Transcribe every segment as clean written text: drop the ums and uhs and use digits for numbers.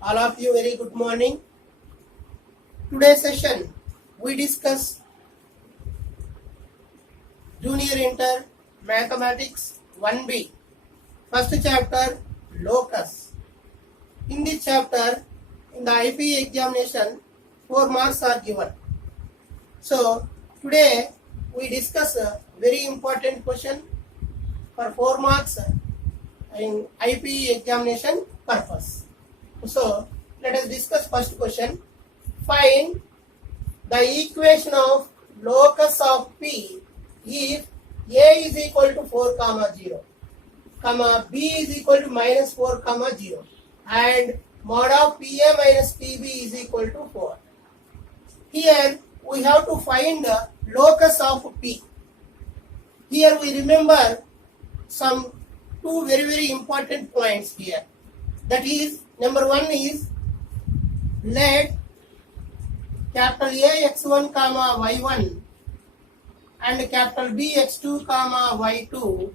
All of you very good morning. Today's session we discuss Junior Inter Mathematics 1B. First chapter locus. In this chapter, in the IP examination, 4 marks are given. So today we discuss a very important question for 4 marks in IP examination purpose. So let us discuss first question. Find the equation of locus of P if A is equal to 4 comma 0, comma B is equal to minus 4 comma 0 and mod of PA minus PB is equal to 4. Here we have to find the locus of P. Here we remember some two very important points here. That is, number one is, let capital A x1 comma y1 and capital B x2 comma y2,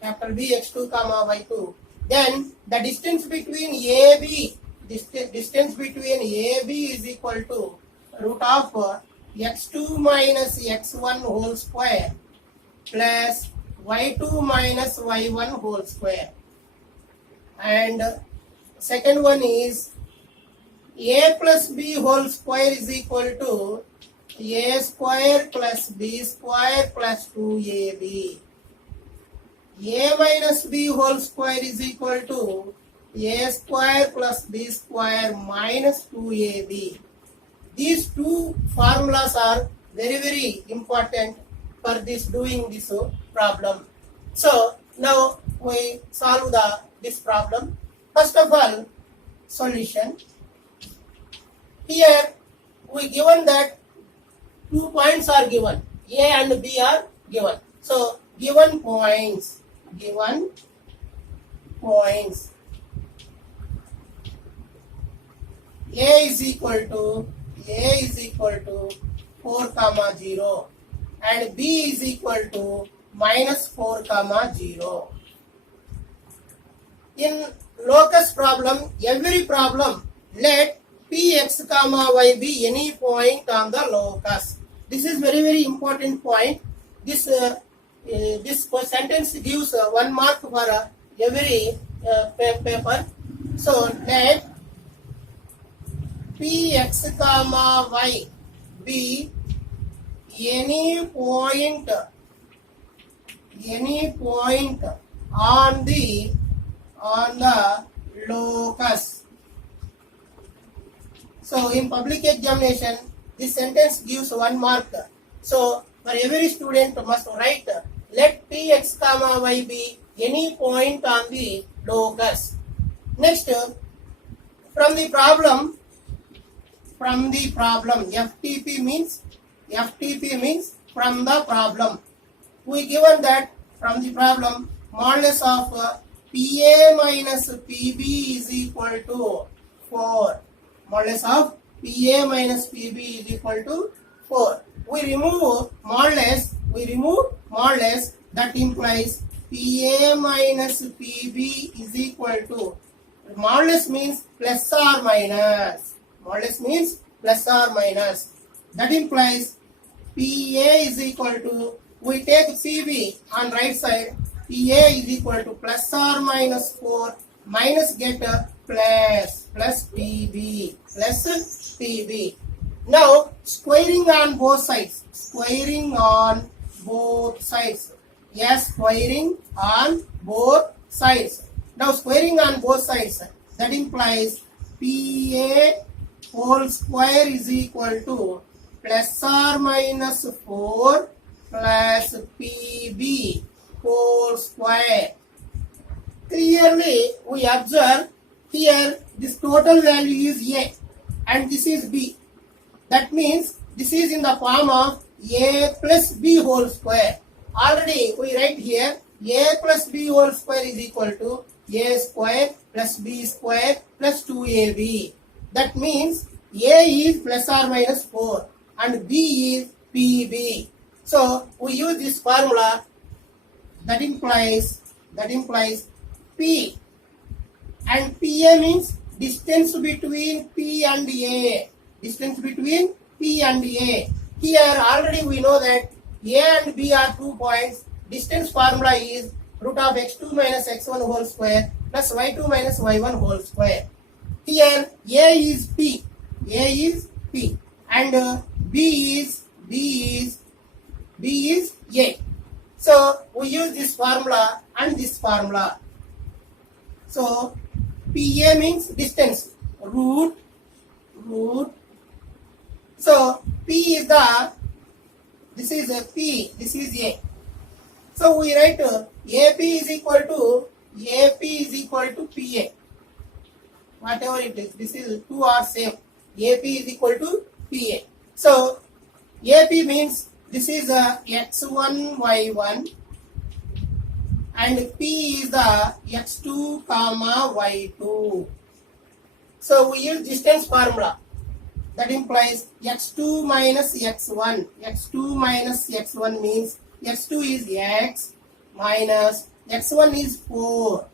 capital B x2 comma y2, then the distance between AB, distance between AB is equal to root of x2 minus x1 whole square plus y2 minus y1 whole square. And second one is A plus B whole square is equal to A square plus B square plus 2AB. A minus B whole square is equal to A square plus B square minus 2AB. These two formulas are very important for doing this problem. So now we solve this problem. First of all, solution. Here we given that 2 points are given, A and B are given. So given points, A is equal to 4 comma 0 and B is equal to minus 4 comma 0. In locus problem, every problem, let Px comma y be any point on the locus. This is very important point. This sentence gives 1 mark for every paper. So let Px comma y be any point on the locus. So in public examination, this sentence gives 1 mark. So for every student must write, let Px comma y be any point on the locus. Next, from the problem, FTP means from the problem. We given that from the problem, modulus of PA minus PB is equal to 4. Modulus of PA minus PB is equal to 4. We remove modulus, that implies PA minus PB is equal to, modulus means plus or minus. That implies PA is equal to, we take PB on right side, PA is equal to plus or minus 4 minus get plus PB. Now squaring on both sides. Yes, squaring on both sides. Now squaring on both sides, that implies PA whole square is equal to plus or minus 4 plus PB whole square. Clearly we observe here this total value is A and this is B. That means this is in the form of A plus B whole square. Already we write here A plus B whole square is equal to A square plus B square plus 2AB. That means A is plus or minus 4 and B is PB. So we use this formula that implies P and PA means distance between P and A. Distance between P and A. Here already we know that A and B are 2 points. Distance formula is root of x2 minus x1 whole square plus y2 minus y1 whole square. Here A is P. A is P and B is A. So we use this formula and this formula. So PA means distance, root. So P is this is a P, this is A. So we write AP is equal to PA. Whatever it is, this is 2 are same. AP is equal to PA. So AP means this is x1, y1 and P is the x2, y2. So we use distance formula. That implies x2 minus x1. x2 minus x1 means x2 is x minus x1 is 4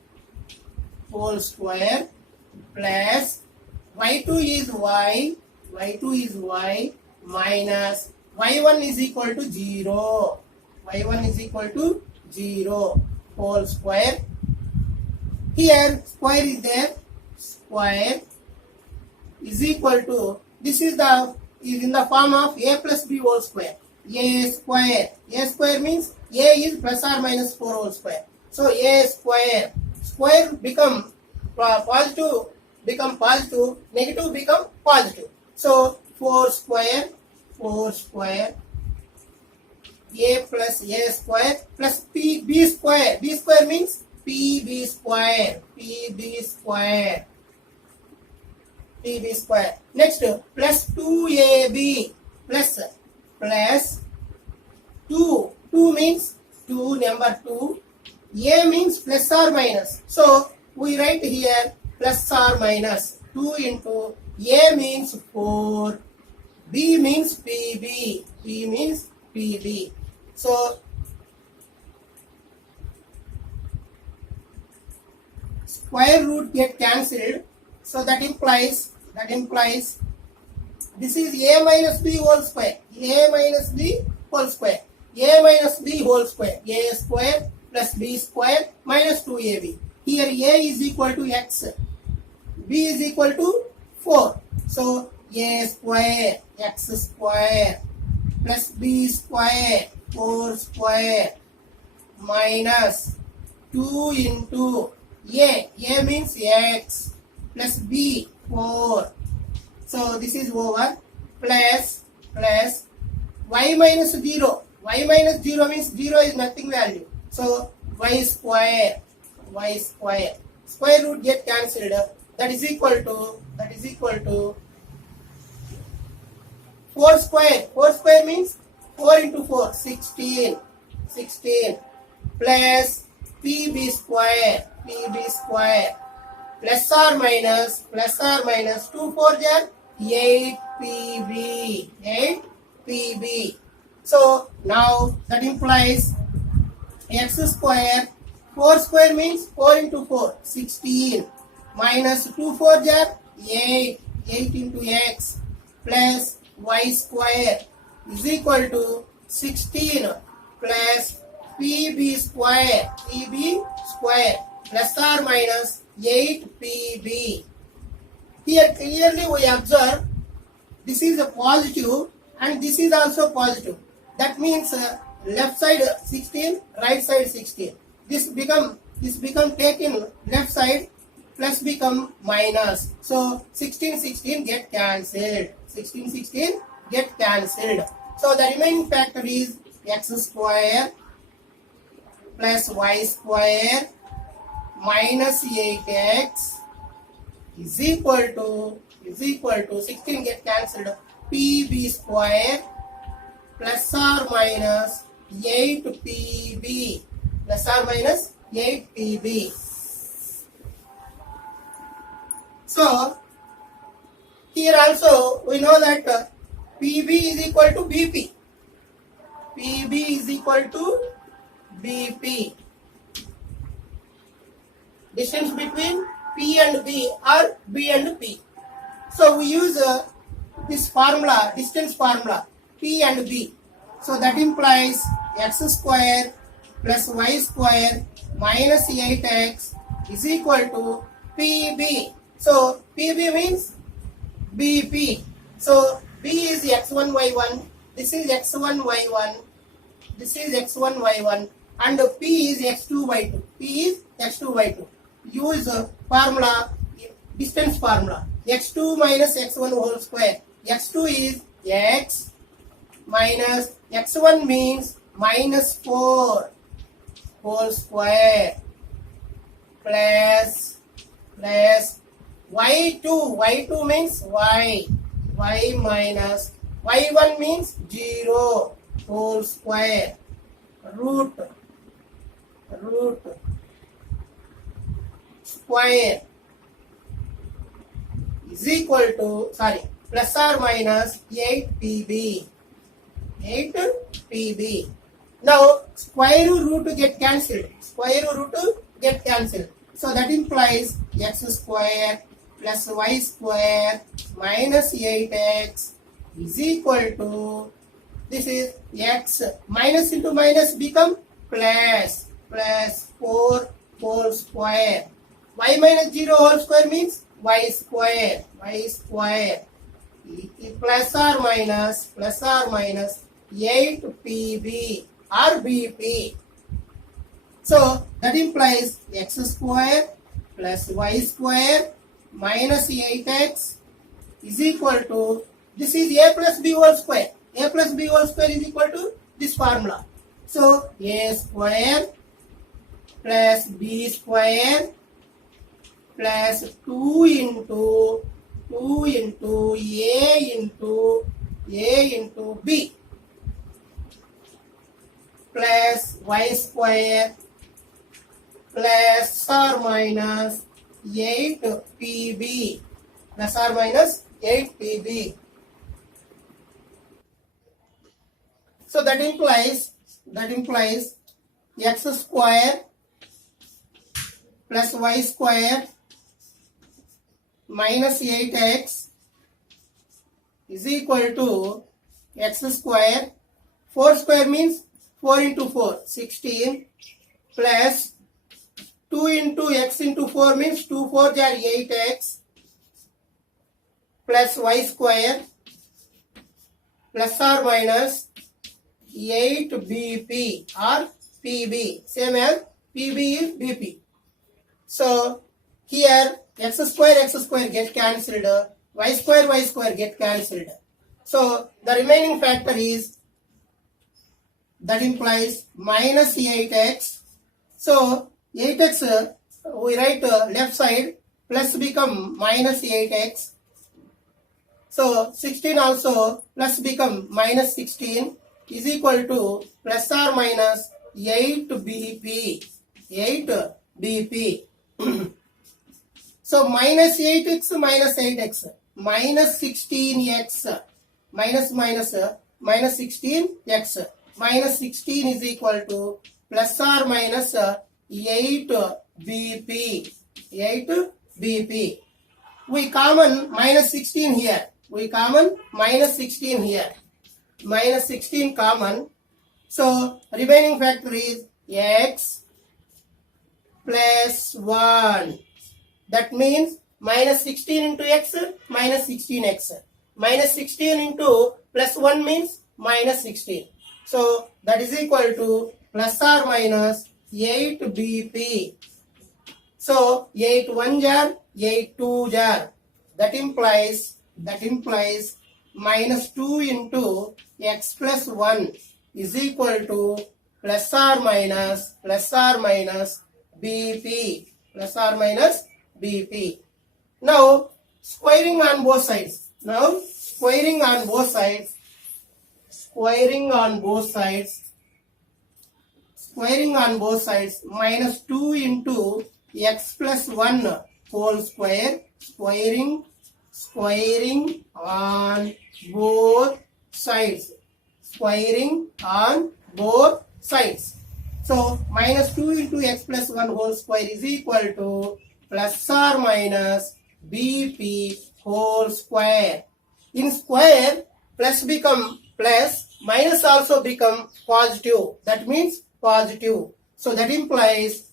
whole square plus y2 is y minus y1 is equal to 0. y1 is equal to 0 whole square. Here square is there. Square is equal to, this is in the form of a plus b whole square. A square. A square means a is plus or minus 4 whole square. So a square. Square become positive, negative become positive. So 4 square, a plus a square plus b square. B square means pb square. Next plus 2ab plus 2. 2 means 2, number 2. A means plus or minus. So we write here plus or minus. 2 into A means 4. B means PB. P means PB. So square root get cancelled. So that implies this is a minus b whole square. A minus b whole square. A minus b whole square. A square plus b square minus 2ab. Here a is equal to x. B is equal to 4. So a square x square plus b square 4 square minus 2 into a. A means x plus b 4. So this is over plus y minus 0. Y minus 0 means 0 is nothing value. So y square. Square root get cancelled. That is equal to 4 square. 4 square means 4 into 4, 16 plus pb square plus or minus 2 4 jar 8 pb. So now that implies x square. 4 square means 4 into 4, 16 minus 2 4 jar 8 into x plus y square is equal to 16 plus pb square plus or minus 8 pb. Here clearly we observe this is a positive and this is also positive. That means left side 16, right side 16. This become taken left side, plus become minus. So 16 get cancelled. 16 get cancelled. So the remaining factor is x square plus y square minus 8x is equal to 16 get cancelled. Pb square plus or minus 8pb plus or minus 8pb. So here also we know that PB is equal to BP. PB is equal to BP. Distance between P and B or B and P. So we use this formula, distance formula, P and B. So that implies x square plus y square minus 8x is equal to PB. So PB means BP. So B is x1 y1, this is x1 y1, this is x1 y1, and P is x2 y2. P is x2 y2. Use formula, distance formula, x2 minus x1 whole square. X2 is x minus x1 means minus 4 whole square plus y2 means y minus y1 means 0 whole square root square is equal to plus or minus 8 PB. Now square root get cancelled. So that implies x square plus y square minus 8x is equal to, this is x minus into minus become plus 4 whole square. Y minus 0 whole square means y square plus or minus 8 PB or BP. So that implies x square plus y square minus 8x is equal to, this is a plus b whole square. A plus b whole square is equal to this formula. So a square plus b square plus 2 into a into b plus y square plus or minus 8 PB plus or minus 8 PB. So that implies x square plus y square minus 8x is equal to x square, 4 square means 4 into 4, 16, plus 2 into x into 4 means 2 4 are 8x plus y square plus or minus 8 BP or PB, same as PB is BP. So here x square get cancelled, y square get cancelled. So the remaining factor is, that implies minus 8x. So 8x we write left side, plus become minus 8x. So 16 also plus become minus 16 is equal to plus or minus 8 BP. So minus 8x minus 8x minus 16x minus 16x minus 16 is equal to plus or minus 8 BP. We common minus 16 here. Minus 16 common. So remaining factor is x plus 1. That means minus 16 into x minus 16x. Minus 16 into plus 1 means minus 16. So that is equal to plus or minus 8 BP. So 8 1 jar, 8 2 jar. That implies minus 2 into x plus 1 is equal to plus or minus BP. Now squaring on both sides. Minus 2 into x plus 1 whole square. Squaring on both sides. So minus 2 into x plus 1 whole square is equal to plus or minus bp whole square. In square, plus become plus, minus also become positive. That means positive. So that implies,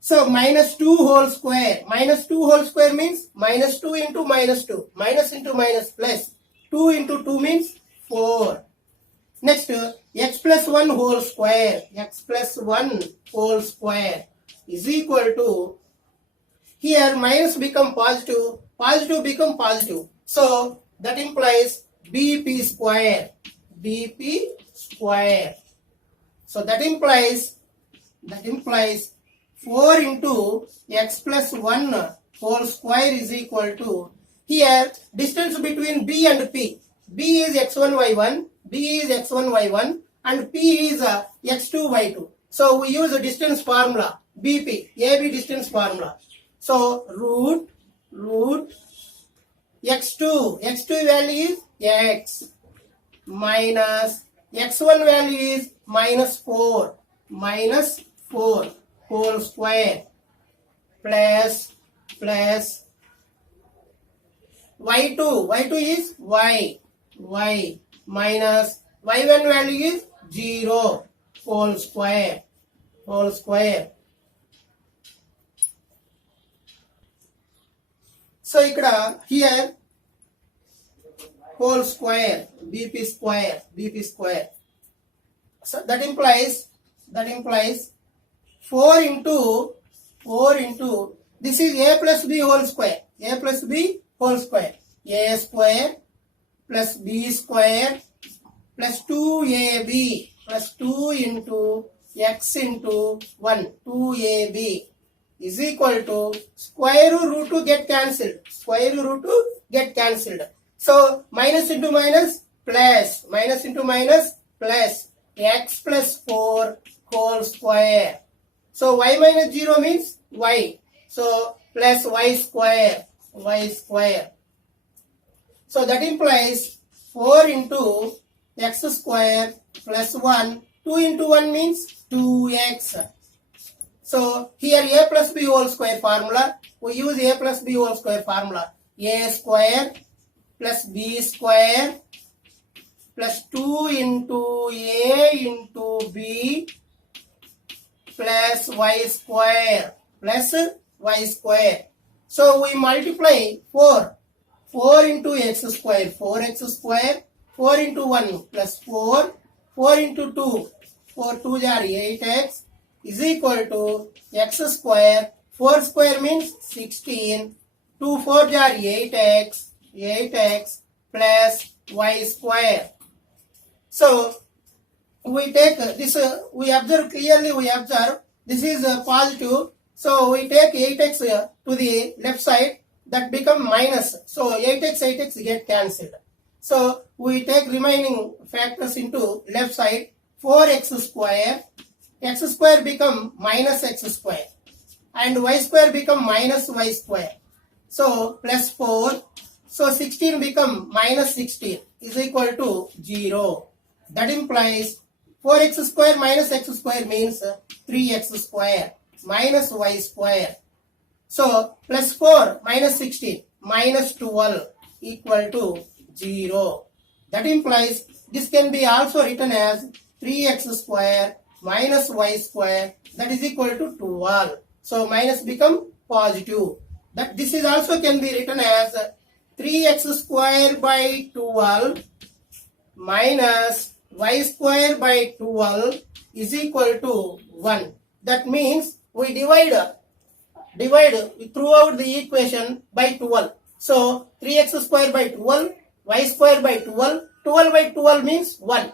so minus 2 whole square. Minus 2 whole square means minus 2 into minus 2. Minus into minus plus. 2 into 2 means 4. Next, x plus 1 whole square. X plus 1 whole square is equal to, here minus become positive, positive become positive. So that implies bp square. bp square. So that implies 4 into x plus 1 whole square is equal to, here distance between b and p. b is x1 y1, b is x1 y1 and p is x2 y2. So we use a distance formula, bp, ab distance formula. So root x2 value is x minus x1 value is minus 4 whole square plus y2 is y minus y1 value is 0 whole square. So here whole square, bp square. So that implies 4 into this is a plus b whole square. a square plus b square plus 2ab plus 2 into x into 1, 2ab is equal to square root to get cancelled. So minus into minus plus, x plus 4 whole square. So y minus 0 means y. So plus y square. So that implies 4 into x square plus 1. 2 into 1 means 2x. So here a plus b whole square formula. We use a plus b whole square formula. A square plus b square plus 2 into a into b plus y square. So we multiply 4 into x square, 4x square, 4 into 1 plus 4 into 2, 4 2s are 8x is equal to x square, 4 square means 16, 2 4s are 8x plus y square. So we take this, we observe this is positive. So we take 8x to the left side, that become minus. So 8x get cancelled. So we take remaining factors into left side. 4x square, x square become minus x square and y square become minus y square. So plus 4. So 16 become minus 16 is equal to 0. That implies 4x square minus x square means 3x square minus y square. So plus 4 minus 16 minus 12 equal to 0. That implies this can be also written as 3x square minus y square, that is equal to 12. So minus become positive. That this is also can be written as 3x square by 12 minus y square by 12 is equal to 1. That means we divide throughout the equation by 12. So 3x square by 12, y square by 12, 12 by 12 means 1.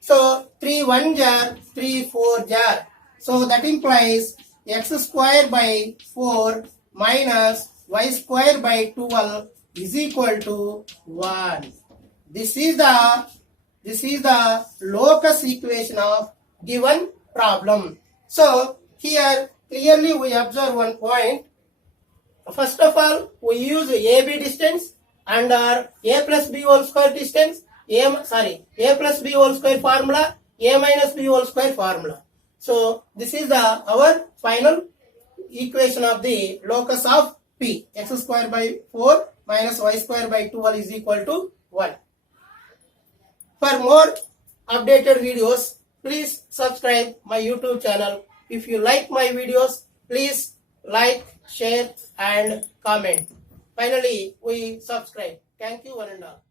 So 3 1 jar, 3 4 jar. So that implies x square by 4 minus y square by 12 is equal to 1. This is the locus equation of given problem. So here clearly we observe one point. First of all, we use AB distance and our A plus B whole square distance, A plus B whole square formula, A minus B whole square formula. So this is our final equation of the locus of P. X square by 4 minus y square by 12 is equal to 1. For more updated videos, please subscribe my YouTube channel. If you like my videos, please like, share and comment. Finally, we subscribe. Thank you one and all.